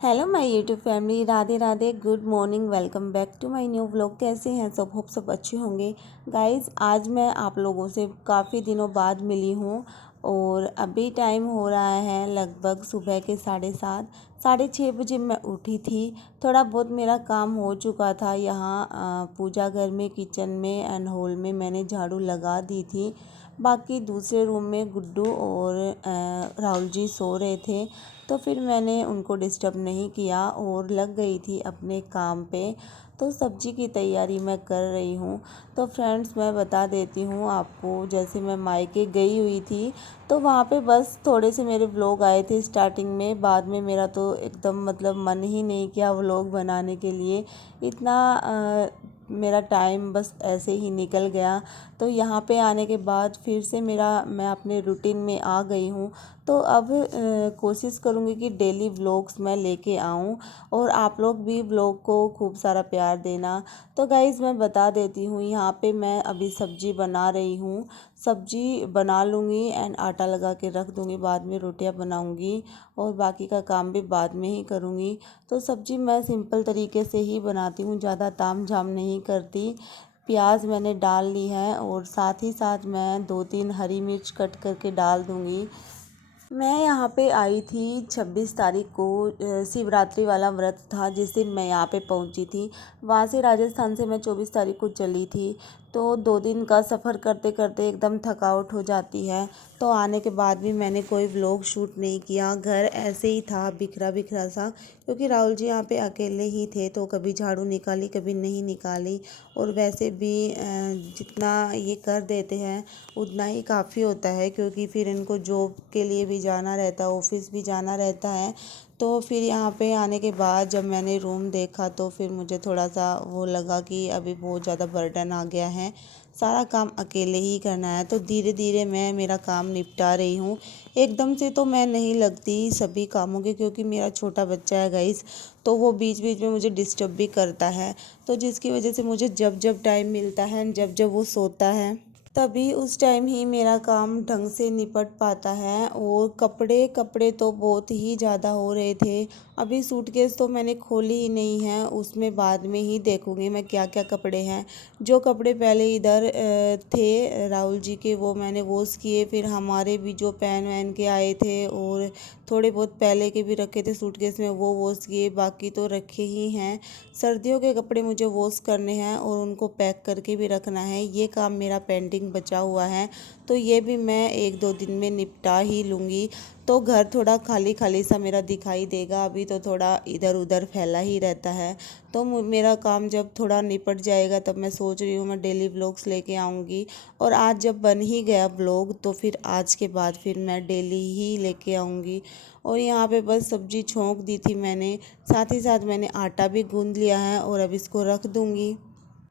Hello my YouTube family, Radhe Radhe, good morning, welcome back to my new vlog. कैसे हैं सब? Hope सब अच्छे होंगे। गाइस, आज मैं आप लोगों से काफ़ी दिनों बाद मिली हूँ और अभी टाइम हो रहा है लगभग सुबह के 7:30 6:30 बजे मैं उठी थी। थोड़ा बहुत मेरा काम हो चुका था यहाँ पूजा घर में, किचन में एंड हॉल में मैंने झाड़ू लगा दी थी। बाकी दूसरे रूम में गुड्डू और राहुल जी सो रहे थे, तो फिर मैंने उनको डिस्टर्ब नहीं किया और लग गई थी अपने काम पे। तो सब्जी की तैयारी मैं कर रही हूँ। तो फ्रेंड्स, मैं बता देती हूँ आपको, जैसे मैं मायके गई हुई थी तो वहाँ पे बस थोड़े से मेरे व्लॉग आए थे स्टार्टिंग में। बाद में मेरा तो एकदम मतलब मन ही नहीं किया व्लॉग बनाने के लिए। इतना मेरा टाइम बस ऐसे ही निकल गया। तो यहाँ पे आने के बाद फिर से मैं अपने रूटीन में आ गई हूँ। तो अब कोशिश करूँगी कि डेली व्लॉग्स मैं लेके आऊँ और आप लोग भी व्लॉग को खूब सारा प्यार देना। तो गाइज़, मैं बता देती हूँ, यहाँ पे मैं अभी सब्जी बना रही हूँ। सब्जी बना लूँगी एंड आटा लगा के रख दूँगी, बाद में रोटियाँ बनाऊँगी और बाकी का काम भी बाद में ही करूँगी। तो सब्जी मैं सिंपल तरीके से ही बनाती हूँ, ज़्यादा ताम झाम नहीं करती। प्याज मैंने डाल ली है और साथ ही साथ मैं 2-3 हरी मिर्च कट करके डाल दूँगी। मैं यहाँ पे आई थी 26 तारीख को। शिवरात्रि वाला व्रत था जिस दिन मैं यहाँ पे पहुँची थी। वहाँ से राजस्थान से मैं 24 तारीख को चली थी। तो 2 दिन का सफ़र करते करते एकदम थकावट हो जाती है। तो आने के बाद भी मैंने कोई व्लॉग शूट नहीं किया। घर ऐसे ही था बिखरा बिखरा सा, क्योंकि राहुल जी यहाँ पे अकेले ही थे, तो कभी झाड़ू निकाली कभी नहीं निकाली। और वैसे भी जितना ये कर देते हैं उतना ही काफ़ी होता है, क्योंकि फिर इनको जॉब के लिए भी जाना रहता है, ऑफिस भी जाना रहता है। तो फिर यहाँ पे आने के बाद जब मैंने रूम देखा तो फिर मुझे थोड़ा सा वो लगा कि अभी बहुत ज़्यादा बर्डन आ गया है, सारा काम अकेले ही करना है। तो धीरे धीरे मैं मेरा काम निपटा रही हूँ। एकदम से तो मैं नहीं लगती सभी कामों के, क्योंकि मेरा छोटा बच्चा है गाइस, तो वो बीच बीच में मुझे डिस्टर्ब भी करता है। तो जिसकी वजह से मुझे जब जब टाइम मिलता है, जब जब वो सोता है, तभी उस टाइम ही मेरा काम ढंग से निपट पाता है। और कपड़े कपड़े तो बहुत ही ज़्यादा हो रहे थे। अभी सूटकेस तो मैंने खोली ही नहीं है, उसमें बाद में ही देखूँगी मैं क्या क्या कपड़े हैं। जो कपड़े पहले इधर थे राहुल जी के, वो मैंने वॉश किए। फिर हमारे भी जो पहन वहन के आए थे और थोड़े बहुत पहले के भी रखे थे सूटकेस में, वो वॉश किए। बाकी तो रखे ही हैं। सर्दियों के कपड़े मुझे वॉश करने हैं और उनको पैक करके भी रखना है। ये काम मेरा पेंडिंग बचा हुआ है, तो ये भी मैं 1-2 दिन में निपटा ही लूँगी। तो घर थोड़ा खाली खाली सा मेरा दिखाई देगा, अभी तो थोड़ा इधर उधर फैला ही रहता है। तो मेरा काम जब थोड़ा निपट जाएगा तब मैं सोच रही हूँ मैं डेली व्लॉग्स लेके आऊँगी। और आज जब बन ही गया व्लॉग तो फिर आज के बाद फिर मैं डेली ही लेके आऊँगी। और यहाँ पे बस सब्जी छोंक दी थी मैंने, साथ ही साथ मैंने आटा भी गूंद लिया है और अब इसको रख दूँगी।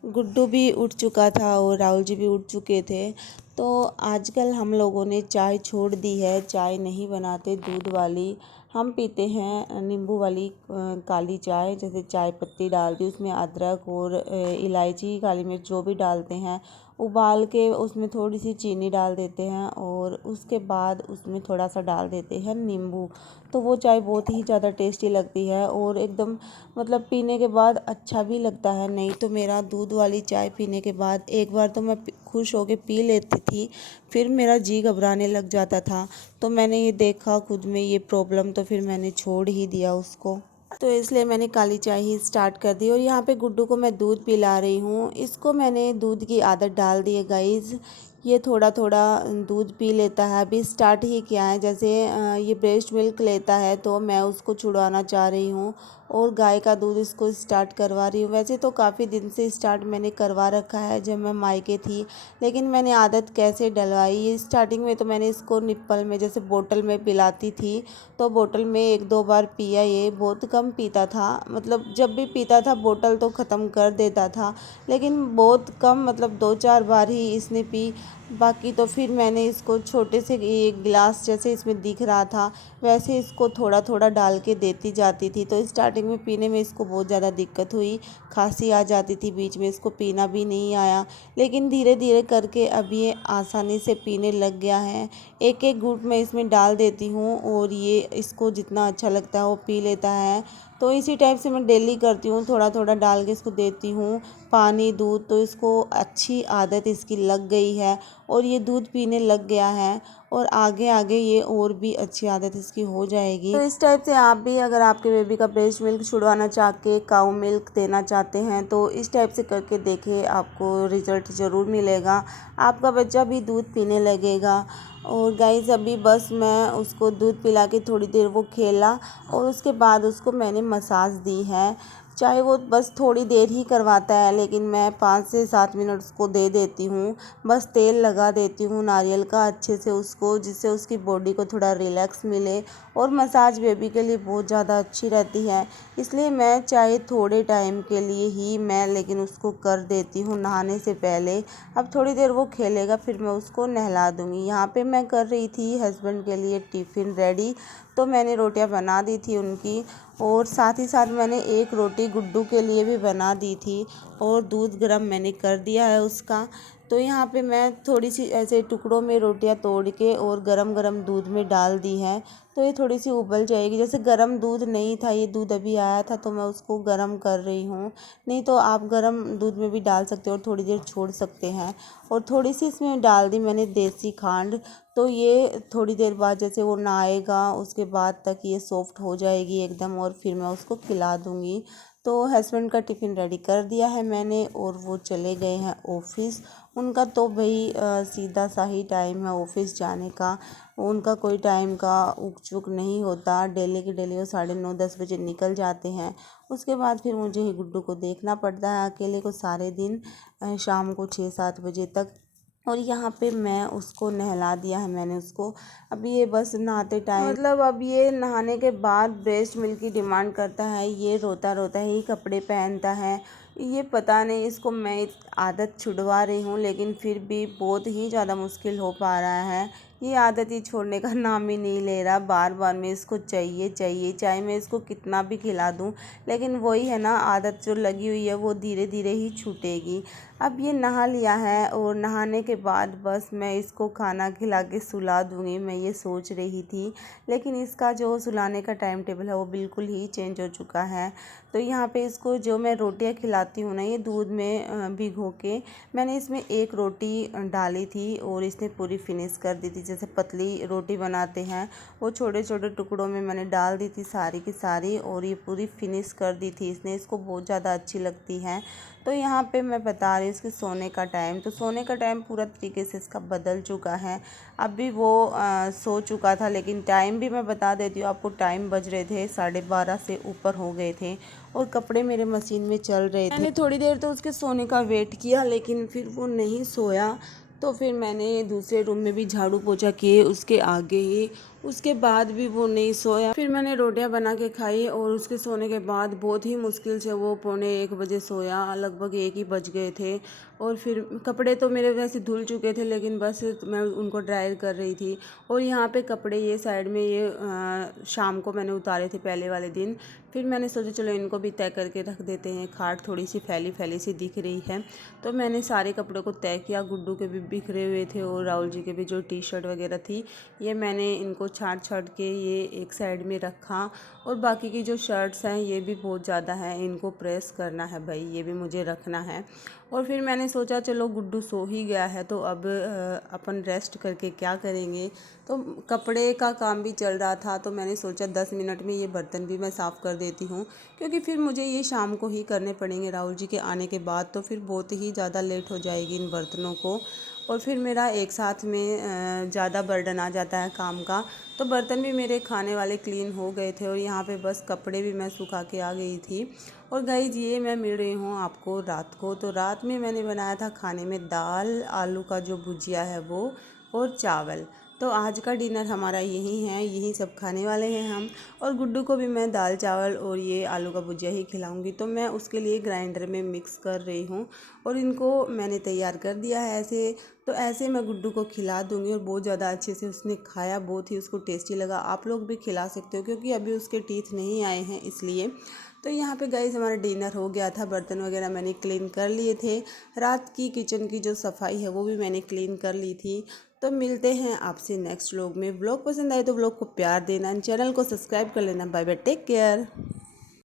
गुड्डू भी उठ चुका था और राहुल जी भी उठ चुके थे। तो आजकल हम लोगों ने चाय छोड़ दी है, चाय नहीं बनाते दूध वाली, हम पीते हैं नींबू वाली काली चाय। जैसे चाय पत्ती डाल दी, उसमें अदरक और इलायची, काली मिर्च जो भी डालते हैं, उबाल के उसमें थोड़ी सी चीनी डाल देते हैं और उसके बाद उसमें थोड़ा सा डाल देते हैं नींबू। तो वो चाय बहुत ही ज़्यादा टेस्टी लगती है और एकदम मतलब पीने के बाद अच्छा भी लगता है। नहीं तो मेरा दूध वाली चाय पीने के बाद एक बार तो मैं खुश होके पी लेती थी, फिर मेरा जी घबराने लग जाता था। तो मैंने ये देखा खुद में ये प्रॉब्लम, तो फिर मैंने छोड़ ही दिया उसको। तो इसलिए मैंने काली चाय ही स्टार्ट कर दी। और यहाँ पे गुड्डू को मैं दूध पिला रही हूँ। इसको मैंने दूध की आदत डाल दी है गाइज़। ये थोड़ा थोड़ा दूध पी लेता है, अभी स्टार्ट ही किया है। जैसे ये ब्रेस्ट मिल्क लेता है तो मैं उसको छुड़वाना चाह रही हूँ और गाय का दूध इसको स्टार्ट करवा रही हूँ। वैसे तो काफ़ी दिन से स्टार्ट मैंने करवा रखा है जब मैं मायके थी, लेकिन मैंने आदत कैसे डलवाई, ये स्टार्टिंग में तो मैंने इसको निप्पल में जैसे बोतल में पिलाती थी। तो बोतल में 1-2 बार पिया, ये बहुत कम पीता था। मतलब जब भी पीता था बोतल तो ख़त्म कर देता था, लेकिन बहुत कम, मतलब 2-4 बार ही इसने पी। बाकी तो फिर मैंने इसको छोटे से एक गिलास जैसे इसमें दिख रहा था वैसे इसको थोड़ा थोड़ा डाल के देती जाती थी। तो स्टार्टिंग में पीने में इसको बहुत ज़्यादा दिक्कत हुई, खांसी आ जाती थी, बीच में इसको पीना भी नहीं आया। लेकिन धीरे धीरे करके अब ये आसानी से पीने लग गया है। एक एक घूंट मैं इसमें डाल देती हूँ और ये इसको जितना अच्छा लगता है वो पी लेता है। तो इसी टाइप से मैं डेली करती हूँ, थोड़ा थोड़ा डाल के इसको देती हूँ पानी दूध। तो इसको अच्छी आदत इसकी लग गई है और ये दूध पीने लग गया है और आगे आगे ये और भी अच्छी आदत इसकी हो जाएगी। तो इस टाइप से आप भी अगर आपके बेबी का ब्रेस्ट मिल्क छुड़वाना चाह के काऊ मिल्क देना चाहते हैं तो इस टाइप से करके देखिए, आपको रिज़ल्ट ज़रूर मिलेगा, आपका बच्चा भी दूध पीने लगेगा। और गाइस अभी बस मैं उसको दूध पिला के थोड़ी देर वो खेला और उसके बाद उसको मैंने मसाज दी है। चाहे वो बस थोड़ी देर ही करवाता है लेकिन मैं 5 से 7 मिनट उसको दे देती हूँ। बस तेल लगा देती हूँ नारियल का अच्छे से उसको, जिससे उसकी बॉडी को थोड़ा रिलैक्स मिले। और मसाज बेबी के लिए बहुत ज़्यादा अच्छी रहती है, इसलिए मैं चाहे थोड़े टाइम के लिए ही मैं लेकिन उसको कर देती हूँ नहाने से पहले। अब थोड़ी देर वो खेलेगा फिर मैं उसको नहला दूँगी। यहाँ पे मैं कर रही थी हस्बैंड के लिए टिफ़िन रेडी, तो मैंने रोटियां बना दी थी उनकी और साथ ही साथ मैंने एक रोटी गुड्डू के लिए भी बना दी थी और दूध गर्म मैंने कर दिया है उसका। तो यहाँ पे मैं थोड़ी सी ऐसे टुकड़ों में रोटियां तोड़ के और गरम गरम दूध में डाल दी हैं, तो ये थोड़ी सी उबल जाएगी। जैसे गरम दूध नहीं था, ये दूध अभी आया था तो मैं उसको गरम कर रही हूँ। नहीं तो आप गरम दूध में भी डाल सकते हो और थोड़ी देर छोड़ सकते हैं। और थोड़ी सी इसमें डाल दी मैंने देसी खांड, तो ये थोड़ी देर बाद जैसे वो नहाएगा उसके बाद तक ये सॉफ्ट हो जाएगी एकदम और फिर मैं उसको खिला दूँगी। तो हस्बैंड का टिफ़िन रेडी कर दिया है मैंने और वो चले गए हैं ऑफ़िस। उनका तो भाई सीधा सा ही टाइम है ऑफ़िस जाने का, उनका कोई टाइम का उक चुक नहीं होता। डेली की डेली वो 9:30-10 बजे निकल जाते हैं। उसके बाद फिर मुझे ही गुड्डू को देखना पड़ता है अकेले को सारे दिन, शाम को 6-7 बजे तक। और यहाँ पे मैं उसको नहला दिया है मैंने उसको। अभी ये बस नहाते टाइम मतलब अब ये नहाने के बाद ब्रेस्ट मिल्क की डिमांड करता है, ये रोता रोता ही कपड़े पहनता है। ये पता नहीं इसको मैं आदत छुड़वा रही हूँ लेकिन फिर भी बहुत ही ज़्यादा मुश्किल हो पा रहा है। ये आदत ही छोड़ने का नाम ही नहीं ले रहा, बार बार मैं इसको चाहिए चाहिए, चाहे मैं इसको कितना भी खिला दूँ लेकिन वही है ना, आदत जो लगी हुई है वो धीरे धीरे ही छूटेगी। अब ये नहा लिया है और नहाने के बाद बस मैं इसको खाना खिला के सुला दूँगी, मैं ये सोच रही थी। लेकिन इसका जो सुलाने का टाइम टेबल है वो बिल्कुल ही चेंज हो चुका है। तो यहाँ पे इसको जो मैं रोटियां खिलाती हूँ ना, ये दूध में भिगो के मैंने इसमें एक रोटी डाली थी और इसने पूरी फिनिश कर दी थी। जैसे पतली रोटी बनाते हैं वो छोटे छोटे टुकड़ों में मैंने डाल दी थी सारी की सारी और ये पूरी फिनिश कर दी थी इसने। इसको बहुत ज़्यादा अच्छी लगती है। तो यहाँ पे मैं बता रही हूँ इसके सोने का टाइम, तो सोने का टाइम पूरा तरीके से इसका बदल चुका है। अभी वो सो चुका था लेकिन टाइम भी मैं बता देती हूँ आपको, टाइम बज रहे थे 12:30 से ऊपर हो गए थे और कपड़े मेरे मशीन में चल रहे थे। मैंने थोड़ी देर तो उसके सोने का वेट किया लेकिन फिर वो नहीं सोया। तो फिर मैंने दूसरे रूम में भी झाड़ू पोछा किए उसके आगे ही, उसके बाद भी वो नहीं सोया। फिर मैंने रोटियां बना के खाई और उसके सोने के बाद बहुत ही मुश्किल से वो 12:45 सोया, लगभग 1 ही बज गए थे। और फिर कपड़े तो मेरे वैसे धुल चुके थे लेकिन बस मैं उनको ड्रायर कर रही थी। और यहाँ पे कपड़े ये साइड में ये शाम को मैंने उतारे थे पहले वाले दिन। फिर मैंने सोचा चलो इनको भी तय करके रख देते हैं, खाट थोड़ी सी फैली फैली सी दिख रही है। तो मैंने सारे कपड़ों को तय किया, गुड्डू के भी बिखरे हुए थे और राहुल जी के भी जो टी शर्ट वगैरह थी, ये मैंने इनको छाट छाट के ये एक साइड में रखा। और बाकी की जो शर्ट्स हैं ये भी बहुत ज़्यादा हैं, इनको प्रेस करना है भाई, ये भी मुझे रखना है। और फिर मैंने सोचा चलो गुड्डू सो ही गया है तो अब अपन रेस्ट करके क्या करेंगे। तो कपड़े का काम भी चल रहा था तो मैंने सोचा 10 मिनट में ये बर्तन भी मैं साफ़ कर देती हूँ, क्योंकि फिर मुझे ये शाम को ही करने पड़ेंगे राहुल जी के आने के बाद, तो फिर बहुत ही ज़्यादा लेट हो जाएगी इन बर्तनों को और फिर मेरा एक साथ में ज़्यादा बर्डन आ जाता है काम का। तो बर्तन भी मेरे खाने वाले क्लीन हो गए थे और यहाँ पे बस कपड़े भी मैं सुखा के आ गई थी। और गाइस ये मैं मिल रही हूँ आपको रात को, तो रात में मैंने बनाया था खाने में दाल, आलू का जो भुजिया है वो और चावल। तो आज का डिनर हमारा यही है, यही सब खाने वाले हैं हम। और गुड्डू को भी मैं दाल चावल और ये आलू का भुजिया ही खिलाऊंगी, तो मैं उसके लिए ग्राइंडर में मिक्स कर रही हूँ और इनको मैंने तैयार कर दिया है ऐसे। तो ऐसे मैं गुड्डू को खिला दूँगी और बहुत ज़्यादा अच्छे से उसने खाया, बहुत ही उसको टेस्टी लगा। आप लोग भी खिला सकते हो क्योंकि अभी उसके टीथ नहीं आए हैं इसलिए। तो यहाँ पे गाइस हमारा डिनर हो गया था, बर्तन वगैरह मैंने क्लीन कर लिए थे। रात की किचन की जो सफाई है वो भी मैंने क्लीन कर ली थी। तो मिलते हैं आपसे नेक्स्ट व्लॉग में। व्लॉग पसंद आए तो व्लॉग को प्यार देना, चैनल को सब्सक्राइब कर लेना। Bye bye, take care.